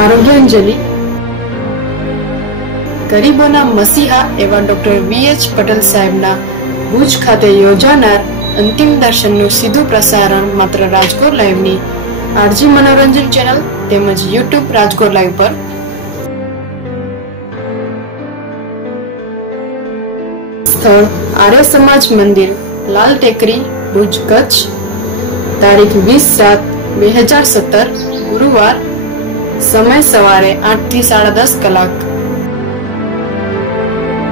આરોગ્યાંજલિ ગરીબોના મસીહા એવા doctor VH Patel સાહેબના ભુજ ખાતે યોજાનાર અંતિમ દર્શનનું સીધું પ્રસારણ માત્ર રાજકોટ લાઈવની આરજી મનોરંજન ચેનલ તેમજ યુટ્યુબ રાજકોટ લાઈવ પર સ્થળ આર્ય સમાજ મંદિર લાલ ટેકરી ભુજ કચ્છ તારીખ 20/7/2017 ગુરુવાર સમય સવારે 8 થી 10:30 કલાક।